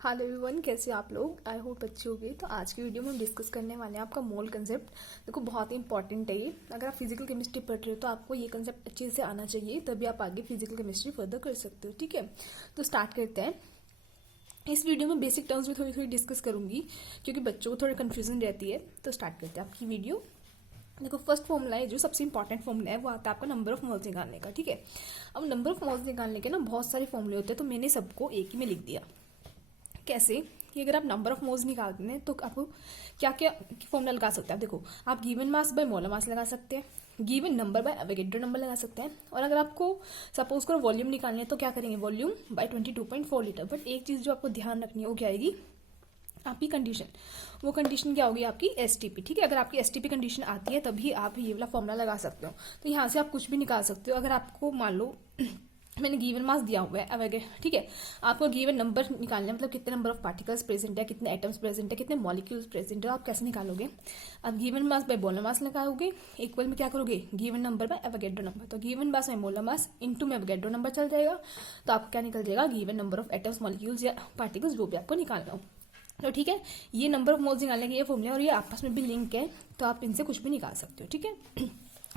Hello everyone, कैसे आप लोग। आई होप अच्छे होंगे। तो आज की वीडियो में हम डिस्कस करने वाले हैं आपका मोल कंसेप्ट। देखो बहुत ही इंपॉर्टेंट है ये। अगर आप फिजिकल केमिस्ट्री पढ़ रहे हो तो आपको ये कंसेप्ट अच्छे से आना चाहिए, तभी आप आगे फिजिकल केमिस्ट्री फर्दर कर सकते हो। ठीक है, तो स्टार्ट करते हैं। इस वीडियो में बेसिक टर्म्स में थोड़ी थोड़ी डिस्कस करूंगी क्योंकि बच्चों को थोड़ी कन्फ्यूजन रहती है। तो स्टार्ट करते हैं आपकी वीडियो। देखो फर्स्ट फॉर्मूला है, जो सबसे इंपॉर्टेंट फॉर्मूला है, वो आता है आपका नंबर ऑफ मोल्स निकालने का। ठीक है, अब नंबर ऑफ मोल्स निकालने के ना बहुत सारे फॉर्मूले होते हैं, तो मैंने सबको एक ही में लिख दिया। कैसे कि अगर आप नंबर ऑफ मोल्स निकालते हैं तो आपको क्या क्या फॉर्मूला लगा सकते हैं। आप देखो, आप गिवन मास बाय मोलर मास लगा सकते हैं, given number by Avogadro number लगा सकते हैं, और अगर आपको सपोज करो वॉल्यूम निकालने है तो क्या करेंगे, वॉल्यूम बाय 22.4 लीटर। बट एक चीज जो आपको ध्यान रखनी है वो क्या आएगी, आपकी कंडीशन। वो कंडीशन क्या होगी, आपकी एसटीपी। ठीक है, अगर आपकी एसटीपी कंडीशन आती है तभी आप ये वाला फॉर्मूला लगा सकते हो। तो यहाँ से आप कुछ भी निकाल सकते हो। अगर आपको मान लो मैंने गिवन मास दिया हुआ है अगर, ठीक है, आपको गिवन नंबर निकालना है, मतलब कितने नंबर ऑफ पार्टिकल्स प्रेजेंट है, कितने एटम्स प्रेजेंट है, कितने मॉलिक्यूल्स प्रेजेंट है, आप कैसे निकालोगे। अब given mass by molar mass निकालोगे, इक्वल में क्या करोगे, given number by Avogadro number. तो given mass by molar mass into में एवोगैड्रो नंबर चल जाएगा, तो आपको क्या निकल जाएगा, given number of atoms molecules या पार्टिकल्स जो भी आपको निकालना हो। तो ठीक है, ये नंबर ऑफ मोल्स निकालने के ये फॉर्मूला और ये आपस में भी लिंक है, तो आप इनसे कुछ भी निकाल सकते हो। ठीक है,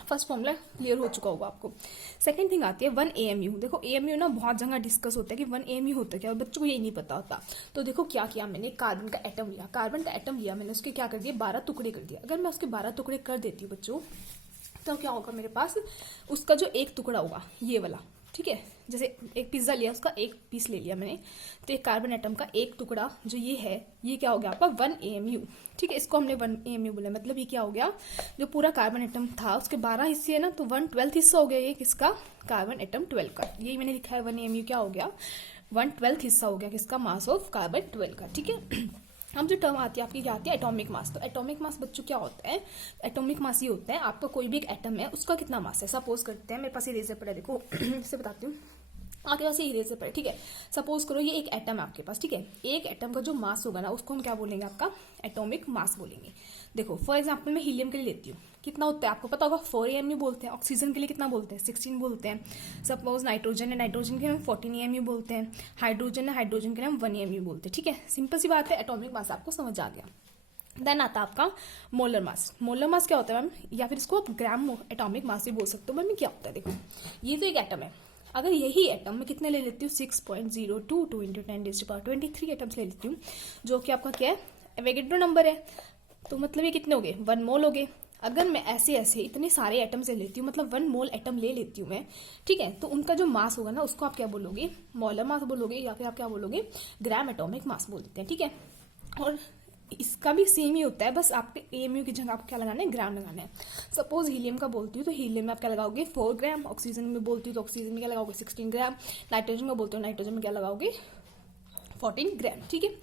फर्स्ट फॉर्मूला क्लियर हो चुका होगा आपको। सेकंड थिंग आती है 1 AMU। देखो AMU ना बहुत जगह डिस्कस होता है कि 1 AMU होता है क्या, और बच्चों को यही नहीं पता होता। तो देखो क्या किया मैंने, कार्बन का एटम लिया, कार्बन का एटम लिया मैंने, उसके क्या कर दिया, 12 टुकड़े कर दिया। अगर मैं उसके 12 टुकड़े कर देती हूँ बच्चों, तो क्या होगा मेरे पास, उसका जो एक टुकड़ा होगा ये वाला, ठीक है, जैसे एक पिज्जा लिया, उसका एक पीस ले लिया मैंने, तो एक कार्बन एटम का एक टुकड़ा जो ये है, ये क्या हो गया आपका 1 AMU। ठीक है, इसको हमने 1 AMU बोला, मतलब ये क्या हो गया, जो पूरा कार्बन एटम था उसके 12 हिस्से है ना, तो 1/12 हिस्सा हो गया ये किसका, कार्बन एटम 12 का। यही मैंने लिखा है 1 AMU क्या हो गया, 1/12 हिस्सा हो गया किसका, मास ऑफ कार्बन 12 का। ठीक है, अब जो टर्म आती है आपकी क्या आती है, एटॉमिक मास। तो एटॉमिक मास बच्चों क्या होता है, एटॉमिक मास ये होता है आपका कोई भी एक एटम है उसका कितना मास है। सपोज करते हैं, मेरे पास इरेजर पड़ा है, देखो इससे बताती हूँ, आपके पास ये इरेजर पड़ा है, ठीक है, सपोज करो ये एक एटम है आपके पास। ठीक है, एक एटम का जो मास होगा ना उसको हम क्या बोलेंगे, आपका एटॉमिक मास बोलेंगे। देखो फॉर एग्जाम्पल मैं हीलियम के लिए लेती हूँ, कितना होता है आपको पता होगा, 4 AMU बोलते हैं। ऑक्सीजन के लिए कितना बोलते हैं, 16 बोलते हैं। सपोज नाइट्रोजन है, नाइट्रोजन के लिए हम 14 AMU बोलते हैं। हाइड्रोजन है, हाइड्रोजन के लिए हम 1 AMU बोलते हैं। ठीक है, सिंपल सी बात है, एटॉमिक मास आपको समझ आ गया। देन आता है आपका मोलर मास। मोलर मास क्या होता है मैम, या फिर इसको आप ग्राम एटॉमिक मास भी बोल सकते हो। मैम क्या होता है, देखो ये तो एक एटम है, अगर यही एटम में कितने ले लेती हूँ, 6.022 × 10⁻23 एटम्स ले लेती हूँ, जो कि आपका क्या है, एवोगैड्रो नंबर है, तो मतलब ये कितने हो गए, 1 मोल हो गए। अगर मैं ऐसे ऐसे इतने सारे एटम से लेती हूँ, मतलब 1 मोल एटम ले लेती हूँ मैं, ठीक है, तो उनका जो मास होगा ना उसको आप क्या बोलोगे, मोलर मास बोलोगे, या फिर आप क्या बोलोगे, ग्राम एटॉमिक मास बोलते हैं। ठीक है, और इसका भी सेम ही होता है, बस आपके AMU की जगह आपको क्या लगाना है, ग्राम लगाना है। सपोज हीलियम का बोलती हूँ तो हीलियम में आप क्या लगाओगे, 4 ग्राम। ऑक्सीजन में बोलती हूँ तो ऑक्सीजन में क्या लगाओगे, 16 ग्राम। नाइट्रोजन में बोलते हो, नाइट्रोजन में क्या लगाओगे, 14 ग्राम। ठीक है,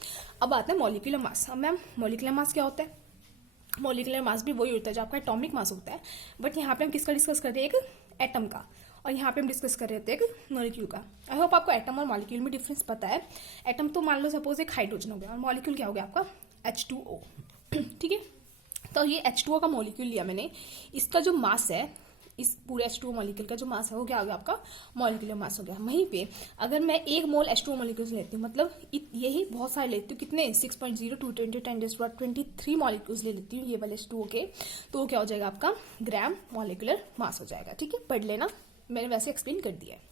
अब आता है मॉलिक्यूलर मास। अब मैम मॉलिक्यूलर मास क्या होता है, मॉलिक्यूलर मास भी वही होता है जो आपका एटॉमिक मास होता है, बट यहाँ पे हम किसका डिस्कस कर रहे हैं, एक एटम का, और यहाँ पे हम डिस्कस कर रहे थे एक मॉलिक्यूल का। आई होप आपको एटम और मॉलिक्यूल में डिफरेंस पता है। एटम तो मान लो सपोज एक हाइड्रोजन हो गया, और मॉलिक्यूल क्या हो गया आपका, H2O। ठीक है, तो ये H2O का मॉलिक्यूल लिया मैंने, इसका जो मास है, इस पूरे H2O मॉलिक्यूल का जो मास है वो क्या हो गया, आपका मॉलिक्यूलर मास हो गया। वहीं पे अगर मैं एक मोल H2O मॉलिक्यूल्स लेती हूँ, मतलब यही बहुत सारे लेती हूँ, कितने, 6.0 × 10⁻23 मॉलिक्यूल्स ले लेती हूँ ये वाले H2O के, तो क्या हो जाएगा आपका ग्राम मॉलिक्यूलर मास हो जाएगा। ठीक है, पढ़ लेना, मैंने वैसे एक्सप्लेन कर दिया है।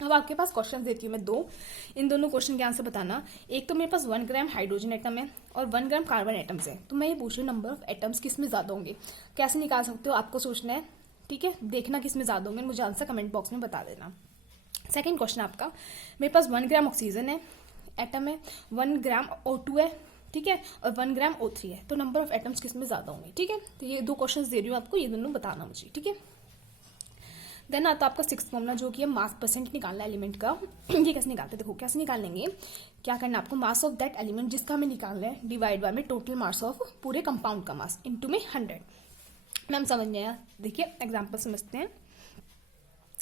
अब आपके पास क्वेश्चन देती हूँ मैं दो, इन दोनों क्वेश्चन के आंसर बताना। एक तो मेरे पास 1 ग्राम हाइड्रोजन एटम है और 1 ग्राम कार्बन एटम्स है, तो मैं ये पूछ रही हूँ नंबर ऑफ एटम्स किस में ज्यादा होंगे। कैसे निकाल सकते हो, आपको सोचना है। ठीक है, देखना किस में ज्यादा होंगे, मुझे आंसर कमेंट बॉक्स में बता देना। सेकेंड क्वेश्चन आपका, मेरे पास 1 ग्राम ऑक्सीजन है एटम है, 1 ग्राम O2 है, ठीक है, और 1 ग्राम O3 है, तो नंबर ऑफ एटम्स किस में ज्यादा होंगे। ठीक है, तो ये दो क्वेश्चन दे रही हूँ आपको, ये दोनों बताना मुझे। ठीक है, देन आता है आपका 6th फॉर्मूला, जो कि है मास परसेंट निकालना एलिमेंट का। ये कैसे निकालते हैं, देखो कैसे निकालेंगे, क्या करना है आपको, मास ऑफ दैट एलिमेंट जिसका हमें निकालना है, डिवाइड बाय में टोटल मास ऑफ पूरे कंपाउंड का मास, इनटू में 100। मैम समझ में आया, देखिए एग्जांपल समझते हैं।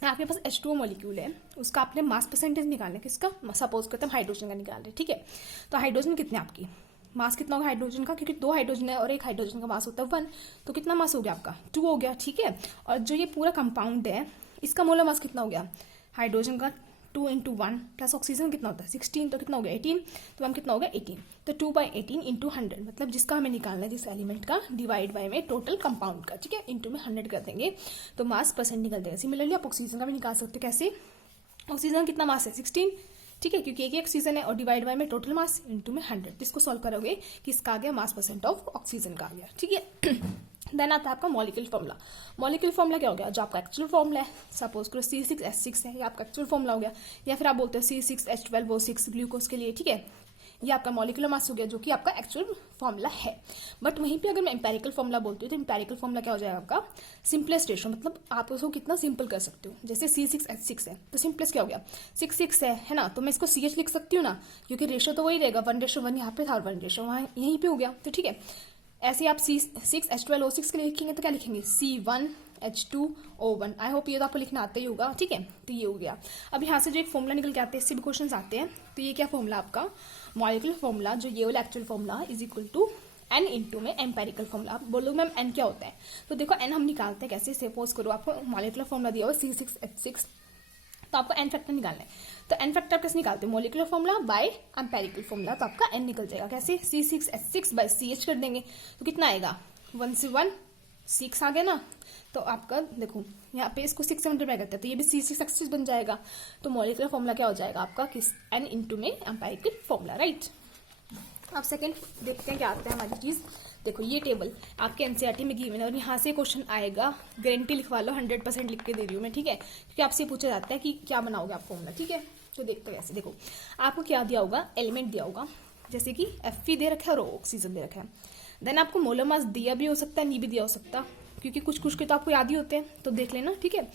आपके पास H2O मॉलिक्यूल है, उसका आपने मास परसेंटेज निकालना है, किसका, सपोज करते हैं हाइड्रोजन का निकाल रहे हैं। ठीक है, तो हाइड्रोजन कितने आपकी, मास कितना होगा हाइड्रोजन का, क्योंकि 2 हाइड्रोजन है और एक हाइड्रोजन का मास होता है 1, तो कितना मास हो गया आपका, 2 हो गया। ठीक है, और जो ये पूरा कंपाउंड है इसका मोलर मास कितना हो गया, हाइड्रोजन का 2 इंटू 1 प्लस ऑक्सीजन कितना होता है 16, तो कितना हो गया 18, तो मैम कितना हो गया 18, तो 2/18 इंटू 100, मतलब जिसका हमें निकालना है जिस एलिमेंट का, डिवाइड बाय में टोटल कंपाउंड का, ठीक है, इंटू में 100 कर देंगे तो मास परसेंट निकल जाएगा। सिमिलरली आप ऑक्सीजन का भी निकाल सकते हैं। कैसे? ऑक्सीजन का कितना मास है 16, ठीक है, क्योंकि एक ही ऑक्सीजन है, और डिवाइड बाय में टोटल मास इंटू में 100, तो इसको सॉल्व करोगे कि इसका आ गया मास परसेंट ऑफ ऑक्सीजन का आ गया, ठीक है। देन आता है आपका मॉलिक्यूल फॉर्मूला। मॉलिक्यूल फॉर्मूला क्या हो गया? जो आपका एक्चुअल फॉर्मूला है, सपोज करो C6H6 है, ये आपका एक्चुअल फॉर्मूला हो गया, या फिर आप बोलते हो C6H12O6 ग्लूकोज के लिए, ठीक है, ये आपका मॉलिक्यूलर मास हो गया जो कि आपका एक्चुअल फॉर्मूला है। बट वहीं पे अगर मैं एम्पेरिकल फॉर्मूला बोलती हूँ तो एम्पेरिकल फॉर्मूला क्या हो जाएगा आपका? सिंपलेस्ट रेशो, मतलब आप उसको कितना सिंपल कर सकते हो। जैसे C6H6 है तो सिंपलेस्ट क्या हो गया 6 है ना, तो मैं इसको CH लिख सकती हूँ ना, क्योंकि रेशो तो वही रहेगा, 1:1 यहाँ पे था और 1:1 वहाँ यहीं पे हो गया, तो ठीक है। ऐसे आप C6H12O6 के लिए लिखेंगे तो क्या लिखेंगे C1H2O1। आई होप ये तो आपको लिखना आता ही होगा, ठीक है, तो ये हो गया। अब यहाँ से जो एक फॉर्मूला निकल के आते हैं, इससे भी क्वेश्चन आते हैं, तो ये क्या फॉर्मूला आपका मॉलिक्यूलर फॉर्मूला, जो ये वाला actual formula is equal to n into में एम्पेरिकल फॉर्मूला। आप बोलोगे मैम n क्या होता है, तो देखो n हम निकालते हैं कैसे। सपोज करो आपको मॉलिक्यूलर फॉर्मूला दिया हुआ C6H6, तो आपको n फैक्टर निकालना है, तो n फैक्टर कैसे निकालते हैं? Molecular formula by empirical formula, तो आपका n निकल जाएगा कैसे? C6H6 बाय CH कर देंगे तो कितना आएगा 1 से 1 6 आ गया ना, तो आपका देखो यहाँ पे इसको 6 से मल्टीप्लाई करते हैं तो ये भी C6H6 बन जाएगा। तो मॉलिक्यूलर फॉर्मूला क्या हो जाएगा आपका किस n इंटू में एम्पेरिकल फॉर्मूला, राइट। अब सेकंड देखते हैं क्या आता है हमारी चीज। देखो ये टेबल आपके एनसीईआरटी में गिवन है और यहाँ से क्वेश्चन आएगा, गारंटी लिखवा लो, 100% लिख के दे रही हूँ मैं, ठीक है, क्योंकि आपसे पूछा जाता है कि क्या बनाओगे आप फॉर्मूला, ठीक है। तो देखते हैं कैसे। देखो आपको क्या दिया होगा, एलिमेंट दिया होगा, जैसे कि Fe दे रखा है और ऑक्सीजन दे रखा है। देन आपको मोलर मास दिया भी हो सकता है, नहीं भी दिया हो सकता, क्योंकि कुछ कुछ के तो आपको याद ही होते हैं, तो देख लेना, ठीक है।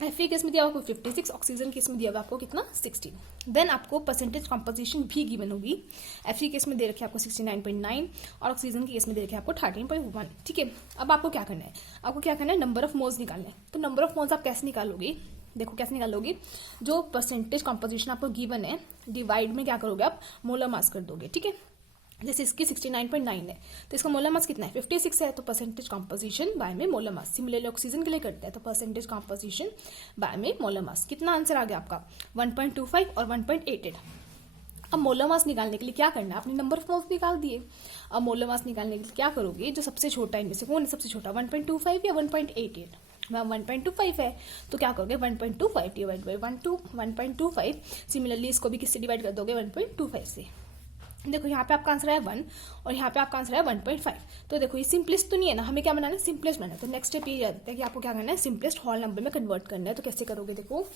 Fe केस में दिया हुआ आपको 56, ऑक्सीजन केस में दिया हुआ आपको कितना 16। देन आपको परसेंटेज कंपोजिशन भी गिवन होगी। Fe केस में दे रखे आपको 69.9 और ऑक्सीजन के केस में दे रखे आपको 13.1, ठीक है। अब आपको क्या करना है, आपको क्या करना है, नंबर ऑफ मोल्स निकालना है। तो नंबर ऑफ मोल्स आप कैसे निकालोगे, देखो कैसे निकालोगे, जो परसेंटेज कंपोजिशन आपको गिवन है डिवाइड में क्या करोगे आप मोलर मास कर दोगे, ठीक है। जैसे इसकी 69.9 है तो इसका मोलर मास कितना है 56 है, तो परसेंटेज कंपोजिशन बाय में मोलर मास। सिमिलरली ऑक्सीजन के लिए करते हैं तो परसेंटेज कंपोजिशन बाय में मोलर मास। कितना आंसर आ गया आपका 1.25 और 1.88। अब मोलर मास निकालने के लिए क्या करना है, आपने नंबर ऑफ मोल्स निकाल दिए। अब मोलर मास निकालने के लिए क्या करोगे, जो सबसे छोटा इनमें से कौन है सबसे छोटा, 1.25 या 1.88? मैम 1.25 है, तो क्या करोगे 1.25 डिवाइड बाई 1.25। सिमिलरली इसको भी किससे डिवाइड कर दोगे 1.25 से। देखो यहाँ पे आपका आंसर है 1 और यहाँ पे आपका आंसर है 1.5। तो देखो ये सिंपलेस्ट तो नहीं है ना, हमें क्या बनाना है सिंपलेस्ट बनाना है। तो नेक्स्ट स्टेप ये रहता है कि आपको क्या करना है सिंपलेस्ट होल नंबर में कन्वर्ट करना है। तो कैसे करोगे, देखो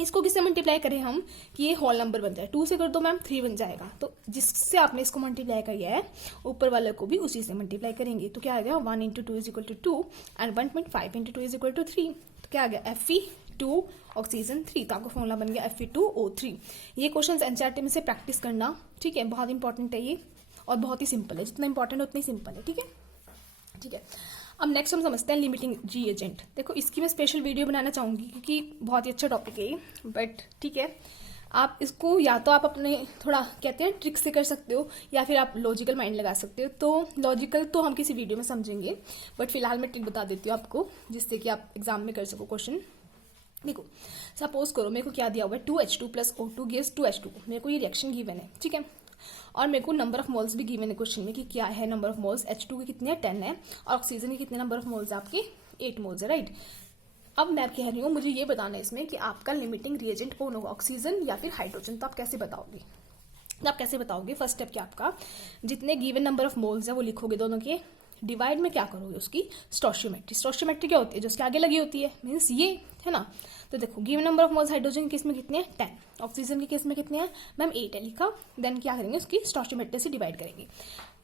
इसको किससे मल्टीप्लाई करें हम कि ये होल नंबर बन जाए, 2 से कर दो मैम 3 बन जाएगा। तो जिससे आपने इसको मल्टीप्लाई किया है ऊपर वाले को भी उसी से मल्टीप्लाई करेंगे। तो क्या आ गया 1 × 2 = 2 एंड 1.5 × 2 = 3। तो क्या आ गया Fe2 ऑक्सीजन 3। तो आपका फॉर्मूला बन गया Fe2O3। ये क्वेश्चन एनसीईआरटी में से प्रैक्टिस करना, ठीक है, बहुत इंपॉर्टेंट है ये और बहुत ही सिंपल है, जितना इंपॉर्टेंट है उतना ही सिंपल है, ठीक है, ठीक है। अब नेक्स्ट हम समझते हैं लिमिटिंग रीएजेंट। देखो इसकी मैं स्पेशल वीडियो बनाना चाहूंगी क्योंकि बहुत ही अच्छा टॉपिक है ये, बट ठीक है आप इसको या तो आप अपने थोड़ा कहते हैं ट्रिक से कर सकते हो या फिर आप लॉजिकल माइंड लगा सकते हो। तो लॉजिकल तो हम किसी वीडियो में समझेंगे, बट फिलहाल मैं ट्रिक बता देती हूँ आपको जिससे कि आप एग्जाम में कर सको क्वेश्चन। देखो सपोज करो मेरे को क्या दिया हुआ है 2H2 + O2 गिव्स 2H2। मेरे को ये रिएक्शन गिवन है, ठीक है, और मेरे को नंबर ऑफ मोल्स भी गिवन है क्वेश्चन में कि क्या है नंबर ऑफ मोल्स। H2 के कितने हैं 10 है और ऑक्सीजन के कितने नंबर ऑफ मोल्स आपके 8 मोल्स है, राइट। अब मैं कह रही हूँ मुझे ये बताना है इसमें कि आपका लिमिटिंग रिएजेंट कौन होगा, ऑक्सीजन या फिर हाइड्रोजन। तो आप कैसे बताओगे, तो आप कैसे बताओगे, फर्स्ट स्टेप क्या आपका जितने गिवन नंबर ऑफ मोल्स है वो लिखोगे दोनों के, डिवाइड में क्या करोगे उसकी स्टोइचियोमेट्री। स्टोइचियोमेट्री क्या होती है, जो उसके आगे लगी होती है, मीन्स ये है ना। तो देखो given number of moles hydrogen के केस में कितने हैं 10, ऑक्सीजन के केस में कितने हैं मैम 8 है, लिखा। देन क्या करेंगे उसकी स्टोइचियोमेट्री से डिवाइड करेंगे।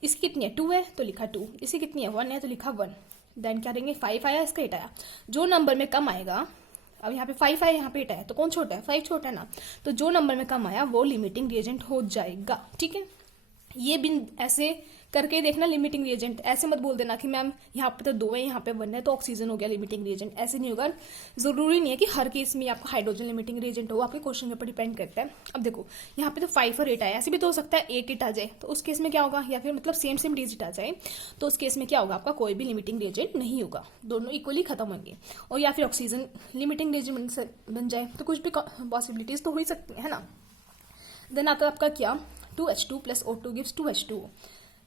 इसकी कितनी है 2 है तो लिखा 2, इसकी कितनी है 1 है तो लिखा 1। देन क्या करेंगे 5 आया, इसका 8 आया। जो नंबर में कम आएगा, अब यहाँ पे 5 आया यहाँ पे 8 आया, तो कौन छोटा है 5 छोटा है ना, तो जो नंबर में कम आया वो लिमिटिंग रिएजेंट हो जाएगा, ठीक है। ये बिन ऐसे करके देखना लिमिटिंग रिएजेंट, ऐसे मत बोल देना कि मैम यहाँ पे तो 2 है यहाँ पे 1 है तो ऑक्सीजन हो गया लिमिटिंग रिएजेंट, ऐसे नहीं होगा। जरूरी नहीं है कि हर केस में आपका हाइड्रोजन लिमिटिंग रिएजेंट हो, आपके क्वेश्चन के ऊपर डिपेंड करता है। अब देखो यहाँ पे तो 5 और 8 आया, ऐसे भी तो हो सकता है 8 8 आ जाए, तो उस केस में क्या होगा, या फिर मतलब सेम डिजिट आ जाए, तो उस केस में क्या होगा, आपका कोई भी लिमिटिंग रिएजेंट नहीं होगा, दोनों इक्वली खत्म होंगे। और या फिर ऑक्सीजन लिमिटिंग रिएजेंट बन जाए तो कुछ भी पॉसिबिलिटीज तो हो ही सकती है ना। देन आता है आपका क्या, 2H2 plus O2 gives 2H2।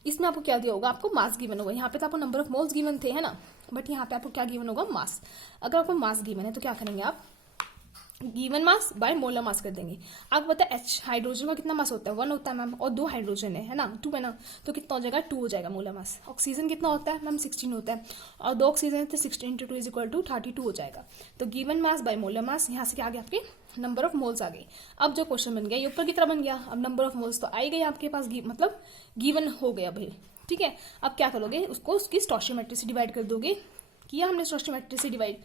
इसमें आपको क्या दिया होगा, आपको मास गिवन होगा। यहाँ पे तो आपको नंबर ऑफ मोल्स गिवन थे, है ना, बट यहाँ पे आपको क्या गिवन होगा, मास। अगर आपको मास गिवन है तो क्या करेंगे आप, गिवन मास बाय मोलर मास कर देंगे। आपको पता है H हाइड्रोजन का कितना मास होता है, 1 होता है मैम, और 2 हाइड्रोजन है ना, 2 है ना, तो कितना हो जाएगा, 2 हो जाएगा मोलर मास। ऑक्सीजन कितना होता है मैम, 16 होता है, और 2 ऑक्सीजन है तो 16 × 2 इज इक्वल टू 32 हो जाएगा। तो गिवन मास बाय मोलर मास, यहाँ से क्या आ गया, आपके नंबर ऑफ मोल्स आ गए। अब जो क्वेश्चन बन गया ये ऊपर की तरह बन गया, अब नंबर ऑफ मोल्स तो आ ही गए आपके पास, मतलब गिवन हो गया भाई, ठीक है। अब क्या करोगे, उसको उसकी स्टोइचियोमेट्री से डिवाइड कर दोगे, किया हमने स्टोइचियोमेट्री से डिवाइड,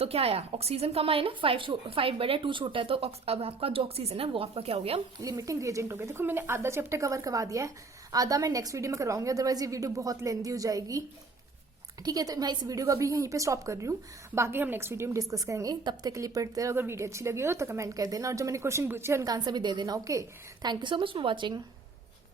तो क्या आया, ऑक्सीजन कम आया ना, 5 बड़ा है 2 छोटा है, तो अब आपका जो ऑक्सीजन है वो आपका क्या हो गया, लिमिटिंग रिएजेंट हो गया। देखो मैंने आधा चैप्टर कवर करवा दिया है, आधा मैं नेक्स्ट वीडियो में करवाऊंगी, अदरवाइज ये वीडियो बहुत लेंथी हो जाएगी, ठीक है। तो मैं इस वीडियो को अभी यहीं पे स्टॉप कर रही हूँ, बाकी हम नेक्स्ट वीडियो में डिस्कस करेंगे। तब तक के लिए पढ़ते रहो, अगर वीडियो अच्छी लगी हो तो कमेंट कर देना, और जो मैंने क्वेश्चन पूछे उनका आंसर भी दे देना। Okay, thank you so much for watching.